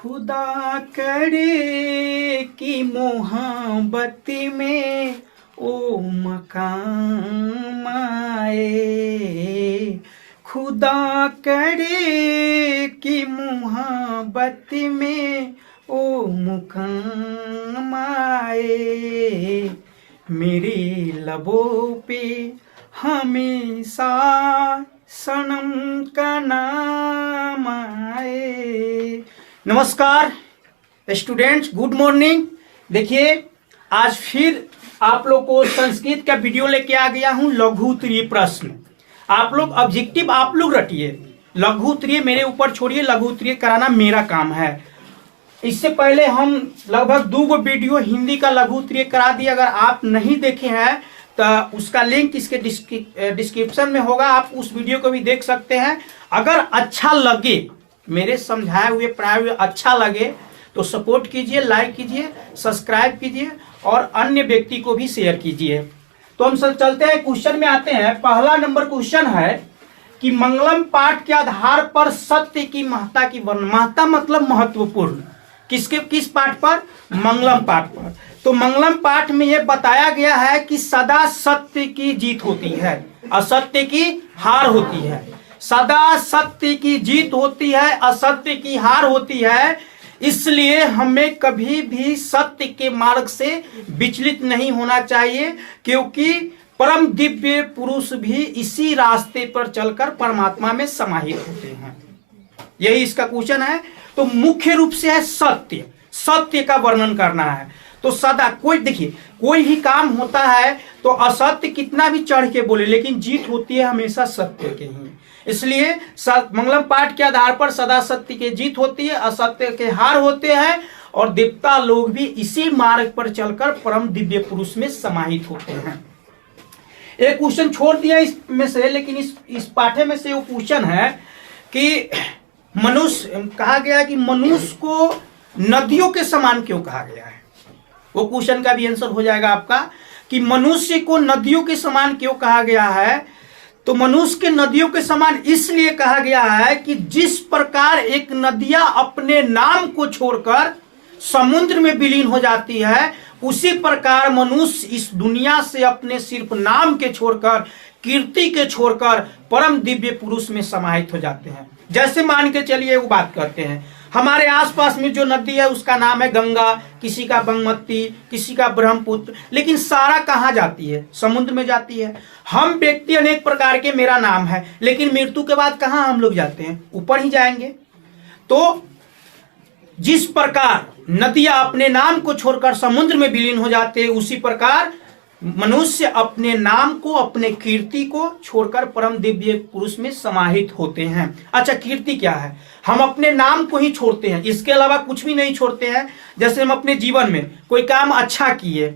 खुदा करे कि मोहब्बत में ओ मकाम आए। खुदा करे कि मोहब्बत में ओ मुकाम आए। मेरे लबों पे हमेशा सनम का नाम आए। नमस्कार स्टूडेंट्स, गुड मॉर्निंग। देखिए, आज फिर आप लोग को संस्कृत का वीडियो लेके आ गया हूं। लघु उत्तरीय प्रश्न आप लोग ऑब्जेक्टिव आप लोग रटिए। लघु उत्तरीय मेरे ऊपर छोड़िए, लघु उत्तरीय कराना मेरा काम है। इससे पहले हम लगभग 2 वीडियो हिंदी का लघु उत्तरीय करा दिए। अगर आप नहीं देखे हैं तो उसका लिंक इसके डिस्क्रिप्शन में होगा, आप उस वीडियो को भी देख सकते हैं। अगर अच्छा लगे, मेरे समझाए हुए पढ़ाए हुए अच्छा लगे तो सपोर्ट कीजिए, लाइक कीजिए, सब्सक्राइब कीजिए और अन्य व्यक्ति को भी शेयर कीजिए। तो हम सब चलते हैं, क्वेश्चन में आते हैं। पहला नंबर क्वेश्चन है कि मंगलम पाठ के आधार पर सत्य की महत्ता की वर्णना। महत्ता मतलब महत्वपूर्ण। किस पाठ पर? मंगलम पाठ पर। तो मंगलम पाठ में यह बताया गया है कि सदा सत्य की जीत होती है, असत्य की हार होती है। सदा सत्य की जीत होती है, असत्य की हार होती है। इसलिए हमें कभी भी सत्य के मार्ग से विचलित नहीं होना चाहिए, क्योंकि परम दिव्य पुरुष भी इसी रास्ते पर चलकर परमात्मा में समाहित होते हैं। यही इसका क्वेश्चन है। तो मुख्य रूप से है सत्य, सत्य का वर्णन करना है। तो सदा देखिए, कोई भी काम होता है तो असत्य कितना भी चढ़ के बोले, लेकिन जीत होती है हमेशा सत्य के ही। इसलिए मंगलम पाठ के आधार पर सदा सत्य की जीत होती है, असत्य के हार होते हैं, और देवता लोग भी इसी मार्ग पर चलकर परम दिव्य पुरुष में समाहित होते हैं। एक क्वेश्चन छोड़ दिया इसमें से, लेकिन इस पाठ्य में से वो क्वेश्चन है कि मनुष्य कहा गया कि मनुष्य को नदियों के समान क्यों कहा गया है। वो क्वेश्चन का भी आंसर हो जाएगा आपका कि मनुष्य को नदियों के समान क्यों कहा गया है। तो मनुष्य के नदियों के समान इसलिए कहा गया है कि जिस प्रकार एक नदियां अपने नाम को छोड़कर समुद्र में विलीन हो जाती है, उसी प्रकार मनुष्य इस दुनिया से अपने सिर्फ नाम के छोड़कर, कीर्ति के छोड़कर परम दिव्य पुरुष में समाहित हो जाते हैं। जैसे मान के चलिए वो बात करते हैं, हमारे आसपास में जो नदी है उसका नाम है गंगा, किसी का बागमती, किसी का ब्रह्मपुत्र, लेकिन सारा कहाँ जाती है? समुद्र में जाती है। हम व्यक्ति अनेक प्रकार के, मेरा नाम है, लेकिन मृत्यु के बाद कहाँ हम लोग जाते हैं? ऊपर ही जाएंगे। तो जिस प्रकार नदियां अपने नाम को छोड़कर समुद्र में विलीन हो जाते हैं, उसी प्रकार मनुष्य अपने नाम को, अपने कीर्ति को छोड़कर परम दिव्य पुरुष में समाहित होते हैं। अच्छा, कीर्ति क्या है? हम अपने नाम को ही छोड़ते हैं, इसके अलावा कुछ भी नहीं छोड़ते हैं। जैसे हम अपने जीवन में कोई काम अच्छा किए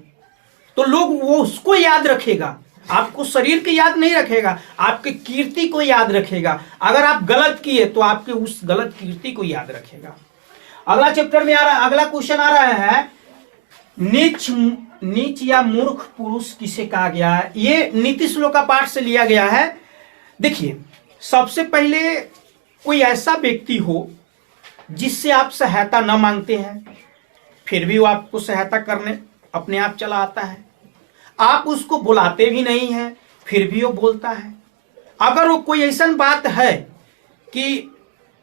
तो लोग वो उसको याद रखेगा, आपको शरीर की याद नहीं रखेगा, आपके कीर्ति को याद रखेगा। अगर आप गलत किए तो आपके उस गलत कीर्ति को याद रखेगा। अगला चैप्टर में अगला क्वेश्चन आ रहा है, नीच या मूर्ख पुरुष किसे कहा गया है। ये नीति श्लोक का पाठ से लिया गया है। देखिए, सबसे पहले कोई ऐसा व्यक्ति हो जिससे आप सहायता न मांगते हैं, फिर भी वो आपको सहायता करने अपने आप चला आता है। आप उसको बुलाते भी नहीं हैं, फिर भी वो बोलता है। अगर वो कोई ऐसा बात है कि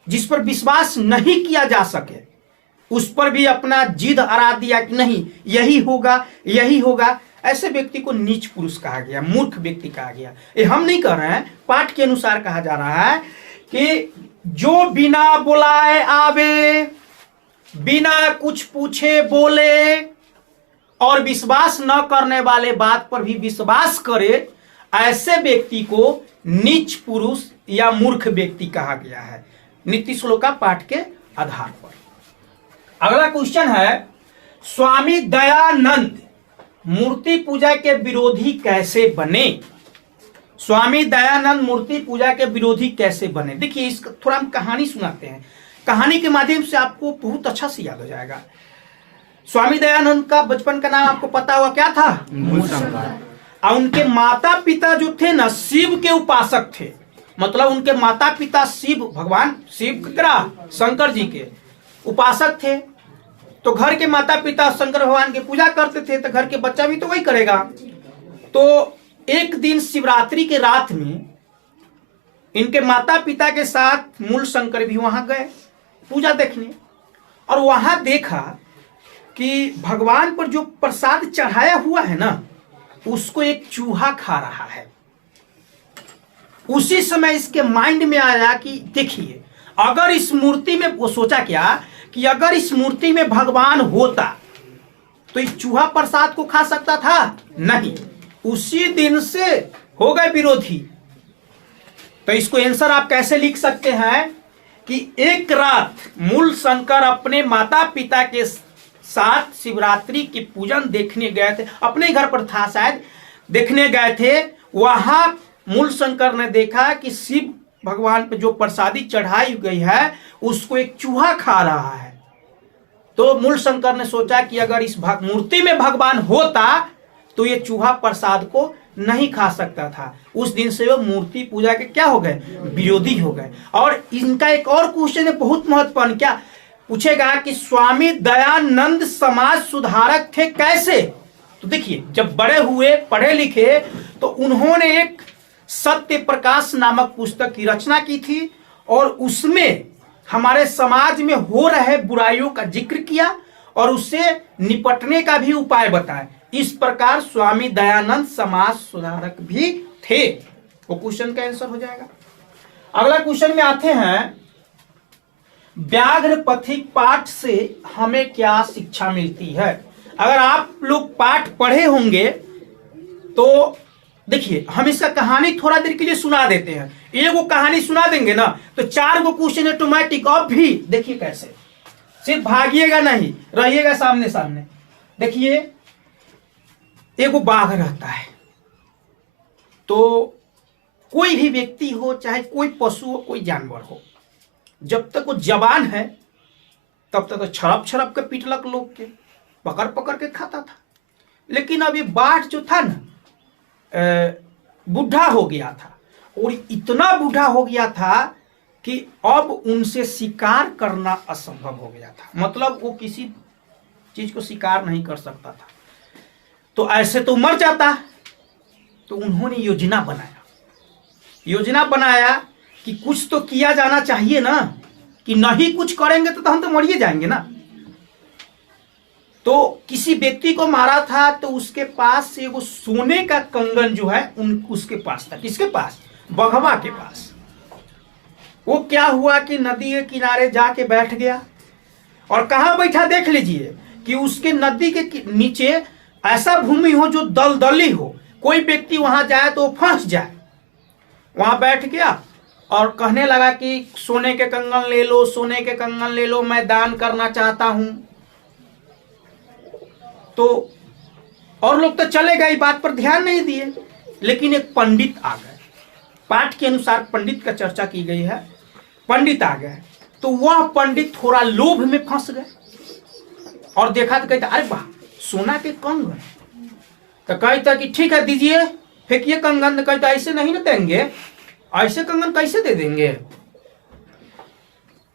जिस पर विश्वास नहीं किया जा सके, उस पर भी अपना जिद अड़ा दिया कि नहीं यही होगा, यही होगा, ऐसे व्यक्ति को नीच पुरुष कहा गया, मूर्ख व्यक्ति कहा गया। ये हम नहीं कह रहे हैं, पाठ के अनुसार कहा जा रहा है कि जो बिना बुलाए आवे, बिना कुछ पूछे बोले और विश्वास न करने वाले बात पर भी विश्वास करे, ऐसे व्यक्ति को नीच पुरुष या मूर्ख व्यक्ति कहा गया है, नीति श्लोक का पाठ के आधार पर। अगला क्वेश्चन है, स्वामी दयानंद मूर्ति पूजा के विरोधी कैसे बने। स्वामी दयानंद मूर्ति पूजा के विरोधी कैसे बने। देखिए, इसका थोड़ा हम कहानी सुनाते हैं, कहानी के माध्यम से आपको बहुत अच्छा से याद हो जाएगा। स्वामी दयानंद का बचपन का नाम आपको पता होगा, क्या था? और उनके माता पिता जो थे ना, शिव के उपासक थे। मतलब उनके माता पिता शिव, भगवान शिव, शंकर जी के उपासक थे, तो घर के माता पिता शंकर भगवान की पूजा करते थे, तो घर के बच्चा भी तो वही करेगा। तो एक दिन शिवरात्रि के रात में इनके माता पिता के साथ मूल शंकर भी वहां गए पूजा देखने, और वहां देखा कि भगवान पर जो प्रसाद चढ़ाया हुआ है ना, उसको एक चूहा खा रहा है। उसी समय इसके माइंड में आया कि देखिए, अगर इस मूर्ति में, वो सोचा क्या कि अगर इस मूर्ति में भगवान होता तो इस चूहा प्रसाद को खा सकता था? नहीं। उसी दिन से हो गए विरोधी। तो इसको आंसर आप कैसे लिख सकते हैं कि एक रात मूल शंकर अपने माता पिता के साथ शिवरात्रि की पूजन देखने गए थे, अपने घर पर था शायद, देखने गए थे। वहां मूल शंकर ने देखा कि शिव भगवान पे जो प्रसादी चढ़ाई गई है उसको एक चूहा खा रहा है। तो मूल शंकर ने सोचा कि अगर इस मूर्ति में भगवान होता तो ये चूहा प्रसाद को नहीं खा सकता था। उस दिन से वो मूर्ति पूजा के क्या हो गए? विरोधी हो गए। और इनका एक और क्वेश्चन है बहुत महत्वपूर्ण, क्या पूछेगा कि स्वामी दयानंद समाज सुधारक थे कैसे? तो देखिए, जब बड़े हुए पढ़े लिखे तो उन्होंने एक सत्य प्रकाश नामक पुस्तक की रचना की थी, और उसमें हमारे समाज में हो रहे बुराइयों का जिक्र किया और उससे निपटने का भी उपाय बताया। इस प्रकार स्वामी दयानंद समाज सुधारक भी थे। वो क्वेश्चन का आंसर हो जाएगा। अगला क्वेश्चन में आते हैं, व्याघ्र पथिक पाठ से हमें क्या शिक्षा मिलती है? अगर आप लोग पाठ पढ़े होंगे तो देखिए, हम इसका कहानी थोड़ा देर के लिए सुना देते हैं। एक वो कहानी सुना देंगे ना तो 4 गो क्वेश्चन ऑटोमेटिक। अब भी देखिए कैसे, सिर्फ भागिएगा नहीं, रहिएगा सामने सामने। देखिए, एक वो बाघ रहता है, तो कोई भी व्यक्ति हो, चाहे कोई पशु हो, कोई जानवर हो, जब तक वो जवान है तब तक तो छड़प छड़प के पीटलक लोग के, पकड़ पकड़ के खाता था। लेकिन अब ये बाघ जो था ना, बूढ़ा हो गया था, और इतना बूढ़ा हो गया था कि अब उनसे शिकार करना असंभव हो गया था। मतलब वो किसी चीज को शिकार नहीं कर सकता था, तो ऐसे तो मर जाता। तो उन्होंने योजना बनाया कि कुछ तो किया जाना चाहिए ना, कि नहीं कुछ करेंगे तो हम तो मर ही जाएंगे ना। तो किसी व्यक्ति को मारा था, तो उसके पास से वो सोने का कंगन जो है उसके पास था। किसके पास? बघवा के पास। वो क्या हुआ कि नदी के किनारे जाके बैठ गया, और कहां बैठा देख लीजिए कि उसके नदी के नीचे ऐसा भूमि हो जो दलदली हो, कोई व्यक्ति वहां जाए तो फंस जाए। वहां बैठ गया और कहने लगा कि सोने के कंगन ले लो, सोने के कंगन ले लो, मैं दान करना चाहता हूं। तो और लोग तो चले गए, बात पर ध्यान नहीं दिए। लेकिन एक पंडित आ गए, पाठ के अनुसार पंडित का चर्चा की गई है। पंडित आ गए, तो वह पंडित थोड़ा लोभ में फंस गए और देखा तो कहता, अरे वाह, सोना के कंगन। तो कहता कि ठीक है दीजिए, फेंकिए कंगन। तो कहता ऐसे नहीं ना देंगे, ऐसे कंगन कैसे दे देंगे?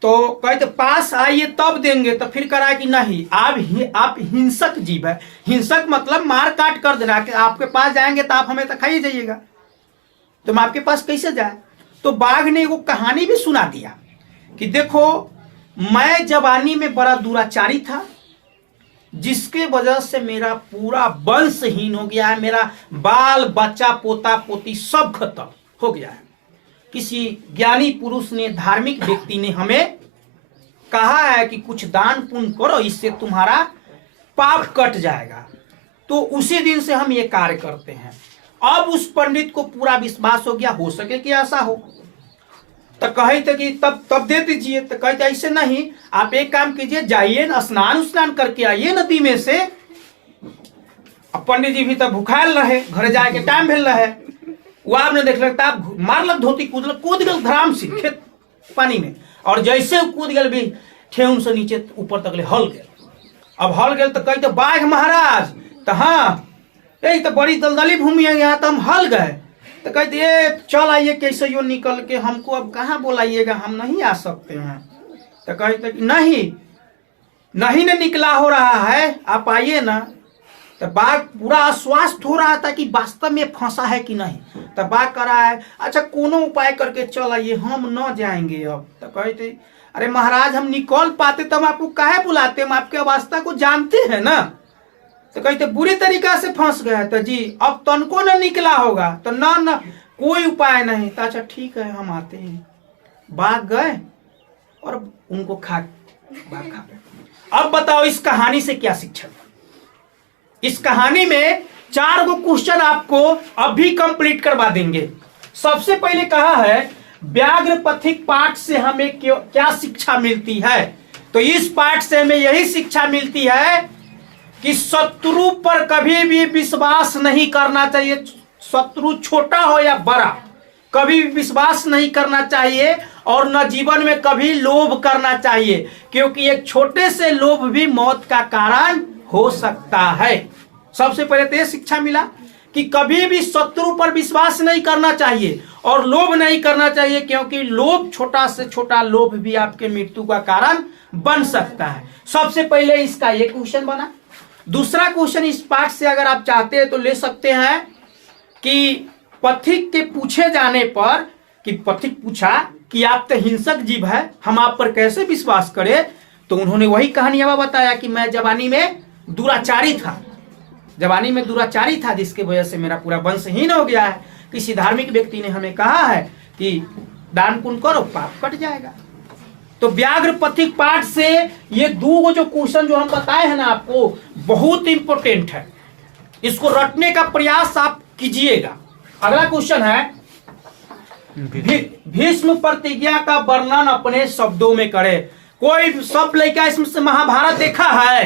तो कहते पास आइए तब देंगे। तो फिर करा कि नहीं, आप हिंसक जीव है। हिंसक मतलब मार काट कर देना, कि आपके पास जाएंगे तो आप हमें तो खाइए जाइएगा, तो हम आपके पास कैसे जाए? तो बाघ ने वो कहानी भी सुना दिया कि देखो, मैं जवानी में बड़ा दुराचारी था, जिसके वजह से मेरा पूरा वंशहीन हो गया है, मेरा बाल बच्चा पोता पोती सब खत्म हो गया है। किसी ज्ञानी पुरुष ने, धार्मिक व्यक्ति ने हमें कहा है कि कुछ दान पुण्य करो, इससे तुम्हारा पाप कट जाएगा। तो उसी दिन से हम ये कार्य करते हैं। अब उस पंडित को पूरा विश्वास हो गया, हो सके कि ऐसा हो। तो कहे थे कि तब दे दीजिए। तो कहते ऐसे नहीं, आप एक काम कीजिए, जाइए स्नान करके आइए नदी में से। अब पंडित जी भी तब भूखायल रहे, घर जाए के टाइम भेल रहे। वो आपने देख लगता मारलक धोती, कूद गल धराम से खेत पानी में, और जैसे कूद गल भी ठेहुन से नीचे ऊपर तक ले हल गए। अब हल गए तो कहते बाघ महाराज, तो हाँ यही तो बड़ी दलदली भूमि है, यहाँ तो हम हल गए। तो कहते ये चल आइए कैसे यो निकल के, हमको अब कहाँ बोलाइएगा, हम नहीं आ सकते हैं। तो कहते नहीं, नहीं न निकला हो रहा है, आप आइए ना। तो बाघ पूरा आश्वस्त हो रहा था कि वास्तव में फंसा है कि नहीं। तो बाघ कह रहा है अच्छा कोनो उपाय करके चल आइए, हम न जाएंगे अब। तो कहते अरे महाराज हम निकल पाते तो हम आपको काहे बुलाते, हम आपके अवस्था को जानते हैं ना। तो कहते बुरी तरीका से फंस गया। तो जी अब तनको न निकला होगा। तो ना कोई उपाय नहीं। तो अच्छा ठीक है हम आते हैं। बाघ गए और उनको खा गए। अब बताओ इस कहानी से क्या शिक्षा। इस कहानी में 4 गो क्वेश्चन आपको अभी कंप्लीट करवा देंगे। सबसे पहले कहा है व्याघ्र पथिक पाठ से हमें क्या शिक्षा मिलती है। तो इस पाठ से हमें यही शिक्षा मिलती है कि शत्रु पर कभी भी विश्वास नहीं करना चाहिए। शत्रु छोटा हो या बड़ा, कभी भी विश्वास नहीं करना चाहिए। और न जीवन में कभी लोभ करना चाहिए, क्योंकि एक छोटे से लोभ भी मौत का कारण हो सकता है। सबसे पहले तो यह शिक्षा मिला कि कभी भी शत्रु पर विश्वास नहीं करना चाहिए और लोभ नहीं करना चाहिए, क्योंकि लोभ छोटा से छोटा लोभ भी आपके मृत्यु का कारण बन सकता है। सबसे पहले इसका एक क्वेश्चन बना। दूसरा क्वेश्चन इस पाठ से अगर आप चाहते हैं तो ले सकते हैं कि पथिक के पूछे जाने पर, कि पथिक पूछा कि आप तो हिंसक जीव है, हम आप पर कैसे विश्वास करें। तो उन्होंने वही कहानियां बताया कि मैं जवानी में दुराचारी था, जवानी में दुराचारी था, जिसके वजह से मेरा पूरा वंशहीन हो गया है। किसी धार्मिक व्यक्ति ने हमें कहा है कि दान पुण्य करो पाप कट जाएगा। तो व्याघ्र पथिक पाठ से ये 2 जो क्वेश्चन जो हम बताए हैं ना आपको, बहुत इंपॉर्टेंट है। इसको रटने का प्रयास आप कीजिएगा। अगला क्वेश्चन है भीष्म प्रतिज्ञा का वर्णन अपने शब्दों में करे। कोई सब लड़का इसमें से महाभारत देखा है?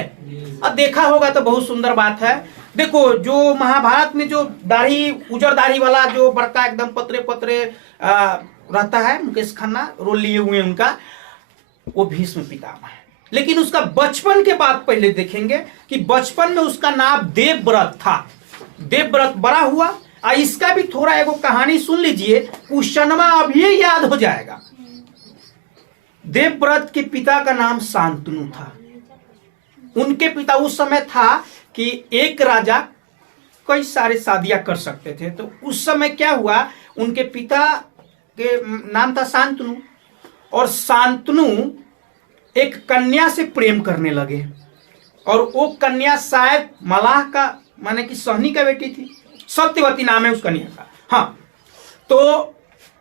अब देखा होगा तो बहुत सुंदर बात है। देखो जो महाभारत में जो दाढ़ी, उजर दाढ़ी वाला जो बड़का एकदम पतरे पतरे रहता है, मुकेश खन्ना रोल लिए हुए उनका, वो भीष्म पितामह है। लेकिन उसका बचपन के बाद पहले देखेंगे कि बचपन में उसका नाम देवव्रत था। देवव्रत बड़ा हुआ। इसका भी थोड़ा एगो कहानी सुन लीजिए, क्वेश्चनवा अभी याद हो जाएगा। देवव्रत के पिता का नाम शांतनु था। उनके पिता उस समय था कि एक राजा कई सारे शादियां कर सकते थे। तो उस समय क्या हुआ, उनके पिता के नाम था शांतनु, और शांतनु एक कन्या से प्रेम करने लगे। और वो कन्या शायद मलाह का, माने कि सहनी का बेटी थी, सत्यवती नाम है उस कन्या का। हाँ, तो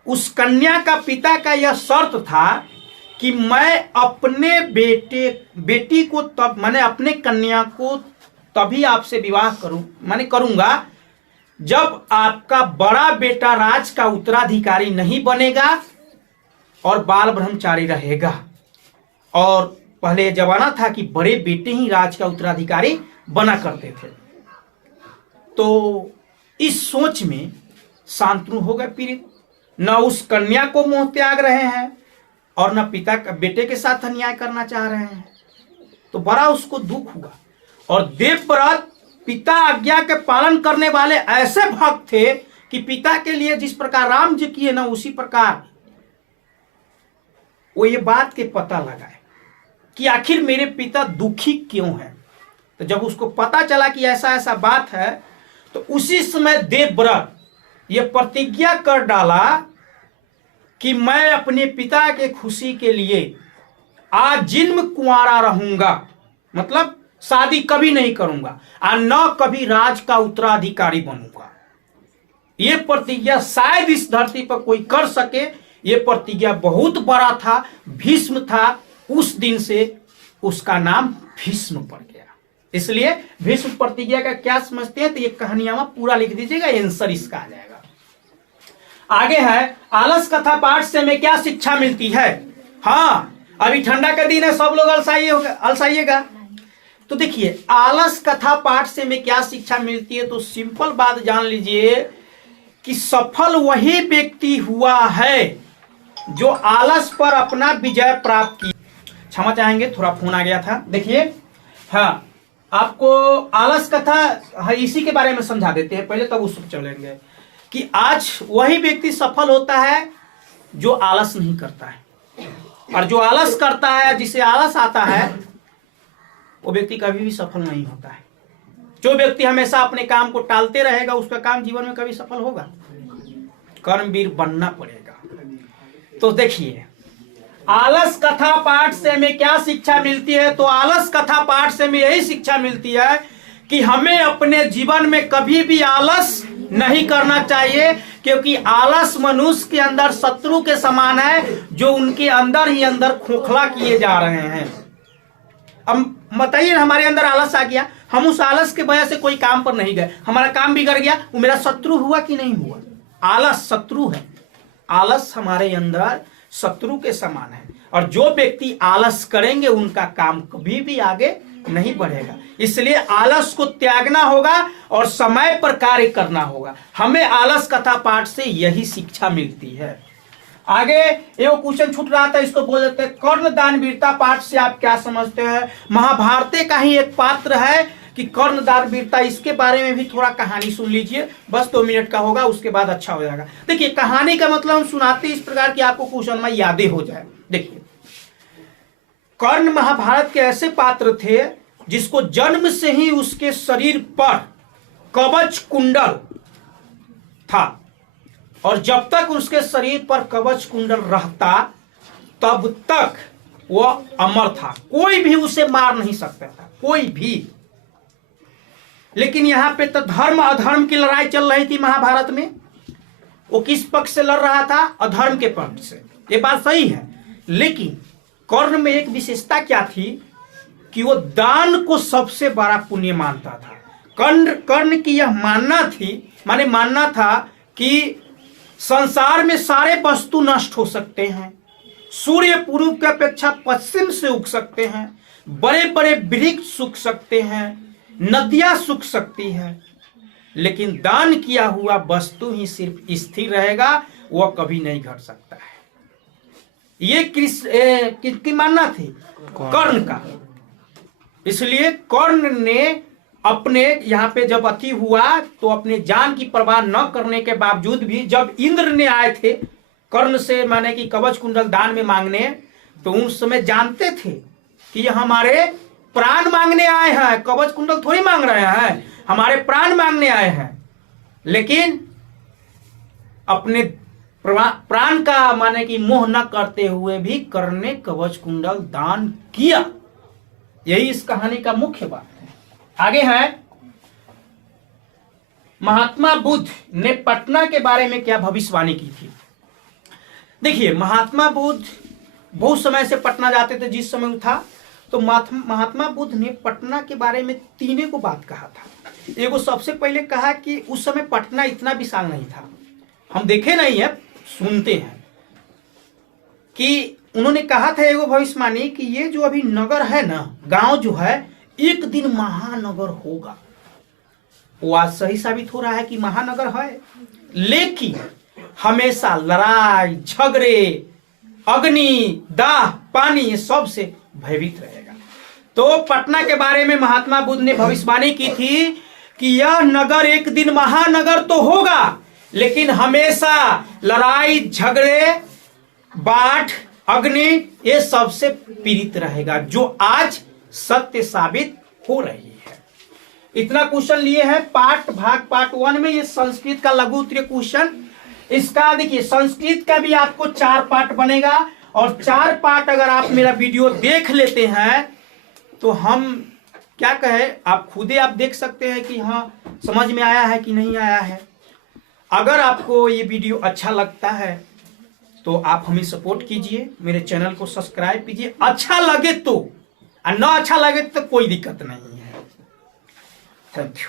उस कन्या का पिता का यह शर्त था कि मैं अपने बेटी को तब, माने अपने कन्या को तभी आपसे विवाह करूंगा जब आपका बड़ा बेटा राज का उत्तराधिकारी नहीं बनेगा और बाल ब्रह्मचारी रहेगा। और पहले जमाना था कि बड़े बेटे ही राज का उत्तराधिकारी बना करते थे। तो इस सोच में शांतनु हो गए पीड़ित। न उस कन्या को मोह त्याग रहे हैं और न पिता का बेटे के साथ अन्याय करना चाह रहे हैं। तो बड़ा उसको दुख हुआ। और देवव्रत पिता आज्ञा के पालन करने वाले ऐसे भक्त थे कि पिता के लिए जिस प्रकार राम जी किए ना, उसी प्रकार वो ये बात के पता लगाए कि आखिर मेरे पिता दुखी क्यों हैं। तो जब उसको पता चला कि ऐसा ऐसा बात है, तो उसी समय देवव्रत ये प्रतिज्ञा कर डाला कि मैं अपने पिता के खुशी के लिए आजीवन कुंवारा रहूंगा, मतलब शादी कभी नहीं करूंगा और न कभी राज का उत्तराधिकारी बनूंगा। ये प्रतिज्ञा शायद इस धरती पर कोई कर सके। ये प्रतिज्ञा बहुत बड़ा था, भीष्म था। उस दिन से उसका नाम भीष्म पड़ गया। इसलिए भीष्म प्रतिज्ञा का क्या समझते हैं, तो ये कहानियां पूरा लिख दीजिएगा, आंसर इसका आ जाएगा। आगे है आलस कथा पाठ से हमें क्या शिक्षा मिलती है। हाँ, अभी ठंडा का दिन है, सब लोग अलसाइएगा। तो देखिए आलस कथा पाठ से हमें क्या शिक्षा मिलती है। तो सिंपल बात जान लीजिए कि सफल वही व्यक्ति हुआ है जो आलस पर अपना विजय प्राप्त किया। क्षमा चाहेंगे, थोड़ा फोन आ गया था। देखिए, हाँ, आपको आलस कथा इसी के बारे में समझा देते हैं पहले, तब उस पर चलेंगे कि आज वही व्यक्ति सफल होता है जो आलस नहीं करता है। और जो आलस करता है, जिसे आलस आता है, वो व्यक्ति कभी भी सफल नहीं होता है। जो व्यक्ति हमेशा अपने काम को टालते रहेगा उसका काम जीवन में कभी सफल होगा? कर्मवीर बनना पड़ेगा। तो देखिए, आलस कथा पाठ से हमें क्या शिक्षा मिलती है? तो आलस कथा पाठ से हमें यही शिक्षा मिलती है कि हमें अपने जीवन में कभी भी आलस नहीं करना चाहिए, क्योंकि आलस मनुष्य के अंदर शत्रु के समान है, जो उनके अंदर ही अंदर खोखला किए जा रहे हैं। अब बताइए, हमारे अंदर आलस आ गया, हम उस आलस के वजह से कोई काम पर नहीं गए, हमारा काम बिगड़ गया, वो मेरा शत्रु हुआ कि नहीं हुआ? आलस शत्रु है। आलस हमारे अंदर शत्रु के समान है, और जो व्यक्ति आलस करेंगे उनका काम कभी भी आगे नहीं बढ़ेगा। इसलिए आलस को त्यागना होगा और समय पर कार्य करना होगा। हमें आलस कथा पाठ से यही शिक्षा मिलती है। आगे एगो क्वेश्चन छूट रहा था, इसको बोल देते हैं कर्ण दानवीरता पाठ से आप क्या समझते हैं? महाभारत का ही एक पात्र है कि कर्ण दानवीरता, इसके बारे में भी थोड़ा कहानी सुन लीजिए, बस 2 मिनट का होगा, उसके बाद अच्छा हो जाएगा। देखिए, कहानी का मतलब हम सुनाते इस प्रकार की आपको क्वेश्चन में यादें हो जाए। देखिए, कर्ण महाभारत के ऐसे पात्र थे जिसको जन्म से ही उसके शरीर पर कवच कुंडल था, और जब तक उसके शरीर पर कवच कुंडल रहता तब तक वह अमर था, कोई भी उसे मार नहीं सकता था, कोई भी। लेकिन यहां पे तो धर्म अधर्म की लड़ाई चल रही थी महाभारत में। वो किस पक्ष से लड़ रहा था? अधर्म के पक्ष से। ये बात सही है, लेकिन कर्ण में एक विशेषता क्या थी कि वो दान को सबसे बड़ा पुण्य मानता था। कर्ण की यह मानना था कि संसार में सारे वस्तु नष्ट हो सकते हैं, सूर्य पूर्व की अपेक्षा पश्चिम से उग सकते हैं, बड़े बड़े वृक्ष सूख सकते हैं, नदियां सूख सकती है, लेकिन दान किया हुआ वस्तु ही सिर्फ स्थिर रहेगा, वह कभी नहीं घट सकता है। ये किसकी मानना थी? कर्ण का। इसलिए कर्ण ने अपने यहाँ पे जब अति हुआ तो अपने जान की परवाह न करने के बावजूद भी जब इंद्र ने आए थे कर्ण से माने कि कवच कुंडल दान में मांगने, तो उस समय जानते थे कि हमारे प्राण मांगने आए हैं, कवच कुंडल थोड़ी मांग रहे हैं, हमारे प्राण मांगने आए हैं। लेकिन अपने प्राण का माने कि मोह न करते हुए भी कर्ण ने कवच कुंडल दान किया। यही इस कहानी का मुख्य बात है। आगे है, महात्मा बुद्ध ने पटना के बारे में क्या भविष्यवाणी की थी? देखिए, महात्मा बुद्ध बहुत समय से पटना जाते थे, जिस समय था तो महात्मा बुद्ध ने पटना के बारे में 3 को बात कहा था। एगो सबसे पहले कहा कि उस समय पटना इतना विशाल नहीं था, हम देखे नहीं है, सुनते हैं कि उन्होंने कहा था एगो भविष्यवाणी कि ये जो अभी नगर है ना, गांव जो है, एक दिन महानगर होगा। वो आज सही साबित हो रहा है कि महानगर है, लेकिन हमेशा लड़ाई झगड़े, अग्नि, दाह, पानी, ये सब से भयभीत रहेगा। तो पटना के बारे में महात्मा बुद्ध ने भविष्यवाणी की थी कि यह नगर एक दिन महानगर तो होगा, लेकिन हमेशा लड़ाई झगड़े, बाढ़, अग्नि, ये सबसे पीड़ित रहेगा, जो आज सत्य साबित हो रही है। इतना क्वेश्चन लिए हैं पार्ट 1 में। ये संस्कृत का लघु उत्तरीय क्वेश्चन। इसका देखिए, संस्कृत का भी आपको 4 पार्ट बनेगा, और 4 पार्ट अगर आप मेरा वीडियो देख लेते हैं तो हम क्या कहें, आप खुदे आप देख सकते हैं कि हाँ समझ में आया है कि नहीं आया है। अगर आपको ये वीडियो अच्छा लगता है तो आप हमें सपोर्ट कीजिए, मेरे चैनल को सब्सक्राइब कीजिए। अच्छा लगे तो, और ना अच्छा लगे तो कोई दिक्कत नहीं है। Thank you.